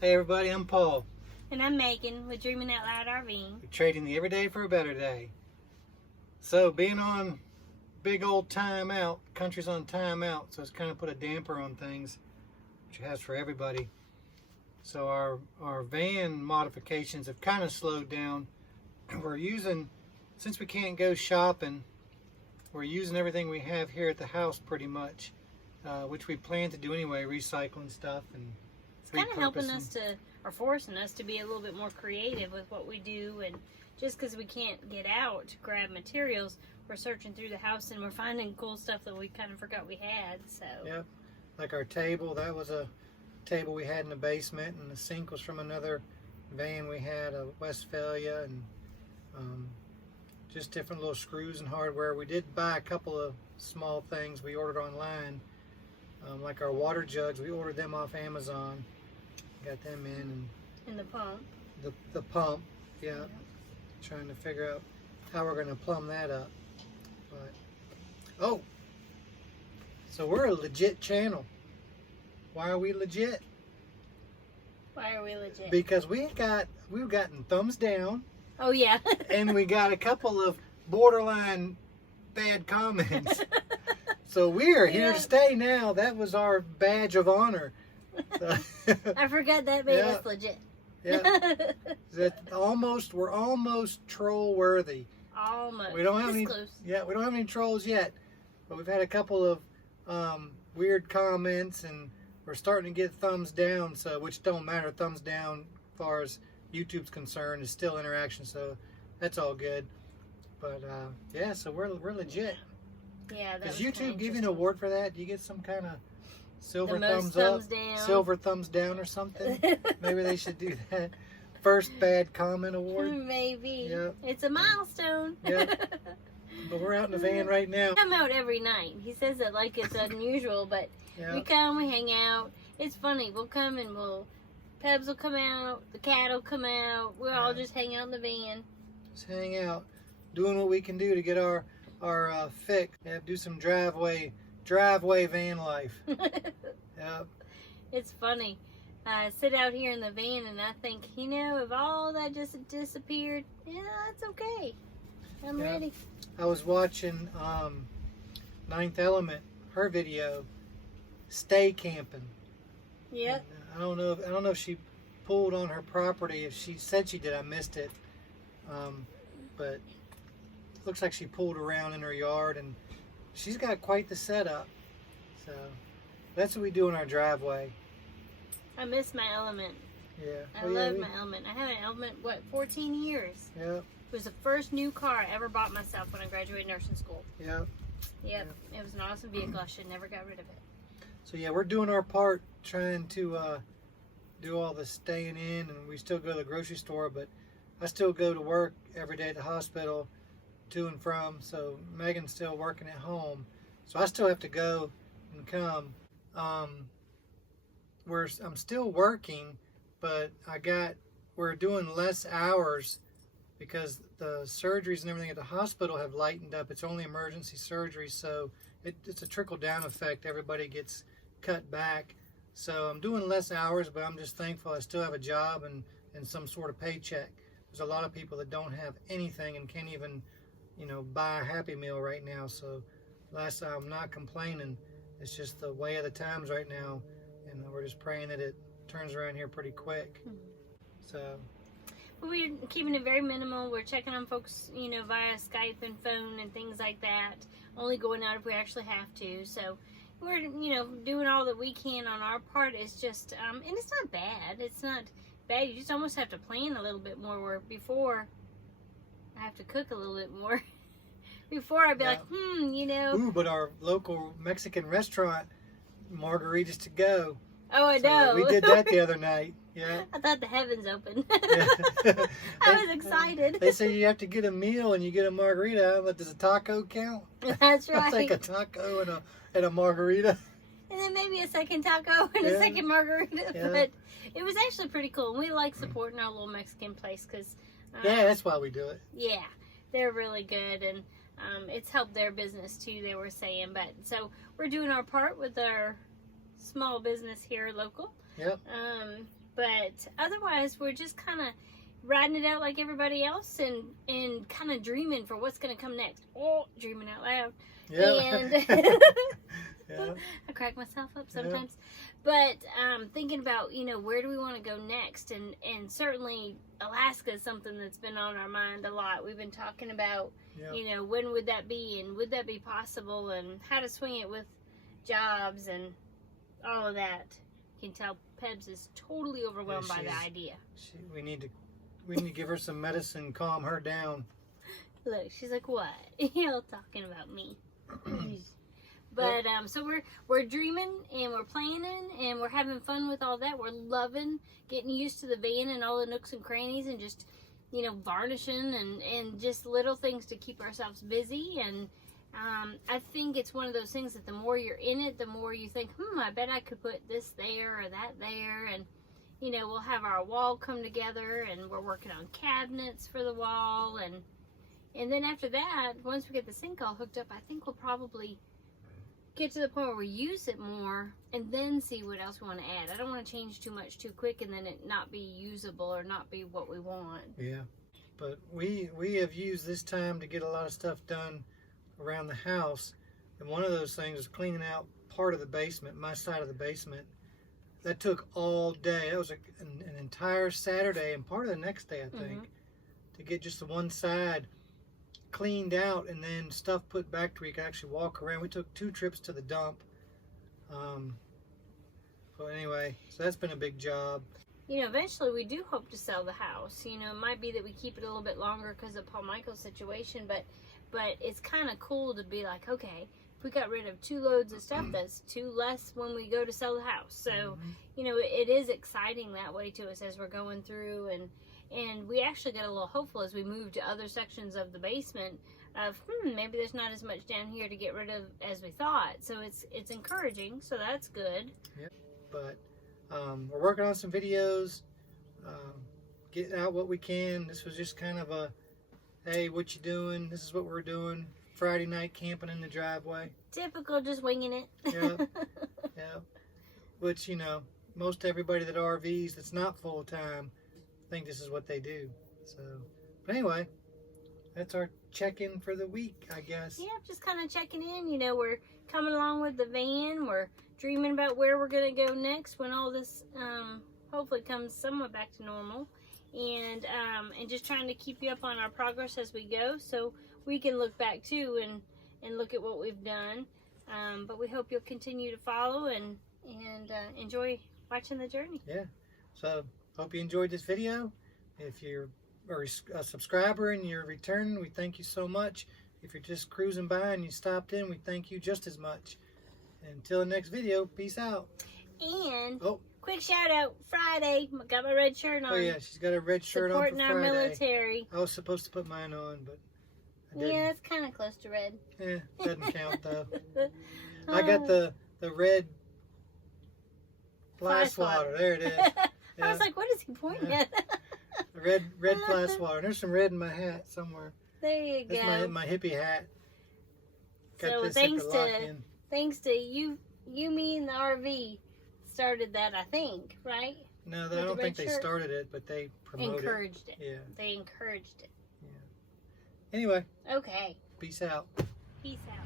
Hey everybody, I'm Paul. And I'm Megan with Dreaming Out Loud RV. We're trading the everyday for a better day. So being on big old time out, country's on time out, so it's kind of put a damper on things, which it has for everybody. So our van modifications have kind of slowed down. We're using, since we can't go shopping, we're using everything we have here at the house pretty much, which we plan to do anyway, recycling stuff and it's kind of helping us to, or forcing us to be a little bit more creative with what we do. And just because we can't get out to grab materials, we're searching through the house and we're finding cool stuff that we kind of forgot we had. So yep, like our table, that was a table we had in the basement, and the sink was from another van we had, a Westphalia, and just different little screws and hardware. We did buy a couple of small things we ordered online, like our water jugs. We ordered them off Amazon, got them in, and the pump. The pump, yeah. Trying to figure out how we're going to plumb that up. But so we're a legit channel. Why are we legit? Why are we legit? Because we've gotten thumbs down. Oh yeah. And we got a couple of borderline bad comments. So we are here to stay now. That was our badge of honor. I forgot that made us legit. Yeah. We're almost troll worthy. Almost. We don't have any. Close. Yeah, we don't have any trolls yet, but we've had a couple of weird comments, and we're starting to get thumbs down. So, which don't matter. Thumbs down, as far as YouTube's concerned, is still interaction. So, that's all good. But yeah, so we're legit. Yeah. Does YouTube give you an award for that? Do you get some kind of silver thumbs up, down. Silver thumbs down or something? Maybe they should do that. First bad comment award. Maybe. Yep. It's a milestone. Yeah. But we're out in the van right now. We come out every night. He says that like it's unusual, but we come, we hang out. It's funny. We'll come and Pebs will come out, the cat will come out. We'll all just hang out in the van. Just hang out, doing what we can do to get our fix. Yeah, do some driveway van life. Yeah. It's funny. I sit out here in the van and I think, if all that just disappeared, that's okay. I'm ready. I was watching Ninth Element, her video, stay camping. Yep. I don't know if she pulled on her property. If she said she did, I missed it. But it looks like she pulled around in her yard, and she's got quite the setup. So that's what we do in our driveway. I miss my Element. Yeah. I love my Element. I had an Element, 14 years? Yeah. It was the first new car I ever bought myself when I graduated nursing school. Yeah. Yep. It was an awesome vehicle. I should never got rid of it. So yeah, we're doing our part, trying to do all the staying in, and we still go to the grocery store, but I still go to work every day at the hospital, to and from. So Megan's still working at home, so I still have to go and come. I'm still working, but we're doing less hours because the surgeries and everything at the hospital have lightened up. It's only emergency surgery, so it's a trickle-down effect. Everybody gets cut back. So I'm doing less hours, but I'm just thankful I still have a job and some sort of paycheck. There's a lot of people that don't have anything and can't even, buy a Happy Meal right now. So I'm not complaining. It's just the way of the times right now, and we're just praying that it turns around here pretty quick. So we're keeping it very minimal. We're checking on folks, via Skype and phone and things like that. Only going out if we actually have to. So we're, doing all that we can on our part. It's just, and it's not bad. It's not bad. You just almost have to plan a little bit more. Where before, I have to cook a little bit more. Before I'd be like, Ooh, but our local Mexican restaurant, margaritas to go. Oh, I know. We did that the other night. Yeah. I thought the heavens opened. Yeah. I was excited. They say you have to get a meal and you get a margarita. But does a taco count? That's right. I'll take a taco and a margarita. And then maybe a second taco and a second margarita. Yeah. But it was actually pretty cool. And we like supporting our little Mexican place because... yeah, that's why we do it. Yeah, they're really good. And it's helped their business too, they were saying. But so we're doing our part with our small business here local. Yep. But otherwise, we're just kind of riding it out like everybody else, and kind of dreaming for what's going to come next. Oh, dreaming out loud. Yeah. And Yeah. I crack myself up sometimes. But thinking about, where do we want to go next? And certainly Alaska is something that's been on our mind a lot. We've been talking about, Yeah. when would that be, and would that be possible, and how to swing it with jobs and all of that. You can tell Pebs is totally overwhelmed by the idea. We need to give her some medicine, calm her down. Look, she's like, what? You're talking about me. But so we're dreaming, and we're planning, and we're having fun with all that. We're loving getting used to the van and all the nooks and crannies, and just varnishing and just little things to keep ourselves busy. And I think it's one of those things that the more you're in it, the more you think, I bet I could put this there or that there. And we'll have our wall come together, and we're working on cabinets for the wall. And then after that, once we get the sink all hooked up, I think we'll probably get to the point where we use it more, and then see what else we want to add. I don't want to change too much too quick and then it not be usable or not be what we want. Yeah, but we have used this time to get a lot of stuff done around the house, and one of those things is cleaning out part of the basement, my side of the basement. That took all day. That was an entire Saturday and part of the next day, I think, to get just the one side cleaned out and then stuff put back to where you could actually walk around. We took 2 trips to the dump. But anyway, so that's been a big job. Eventually we do hope to sell the house. It might be that we keep it a little bit longer because of Paul Michael's situation, but it's kind of cool to be like, okay, if we got rid of 2 loads of stuff, that's 2 less when we go to sell the house. So, it is exciting that way to us as we're going through, and we actually got a little hopeful as we moved to other sections of the basement of, maybe there's not as much down here to get rid of as we thought. So it's encouraging, so that's good. Yep. But we're working on some videos, getting out what we can. This was just kind of a, hey, what you doing? This is what we're doing. Friday night camping in the driveway. Typical, just winging it. Yeah. Yeah. Which, most everybody that RVs that's not full time think this is what they do. So, but anyway, that's our check-in for the week, I guess. Yeah, just kind of checking in. We're coming along with the van. We're dreaming about where we're going to go next when all this hopefully comes somewhat back to normal. And just trying to keep you up on our progress as we go, so we can look back too and look at what we've done. But we hope you'll continue to follow and enjoy watching the journey. Yeah. So hope you enjoyed this video. If you're a subscriber and you're returning, we thank you so much. If you're just cruising by and you stopped in, we thank you just as much. Until the next video, peace out. And quick shout out, Friday, got my red shirt on. Oh yeah, she's got a red shirt on for supporting our Friday. military. I was supposed to put mine on, but I didn't. Yeah, it's kind of close to red. Yeah, doesn't count though. I got the red fly swatter. There it is. Yeah. I was like, what is he pointing at? The red fly swatter. There's some red in my hat somewhere. There you go. That's my hippie hat. Got So this thanks zipper lock in. to you, me and the RV started that, I think, right? No, With I the don't red think they shirt? started it, but they promoted Encouraged it. Yeah. They encouraged it. Yeah. Anyway, Okay. peace out. Peace out.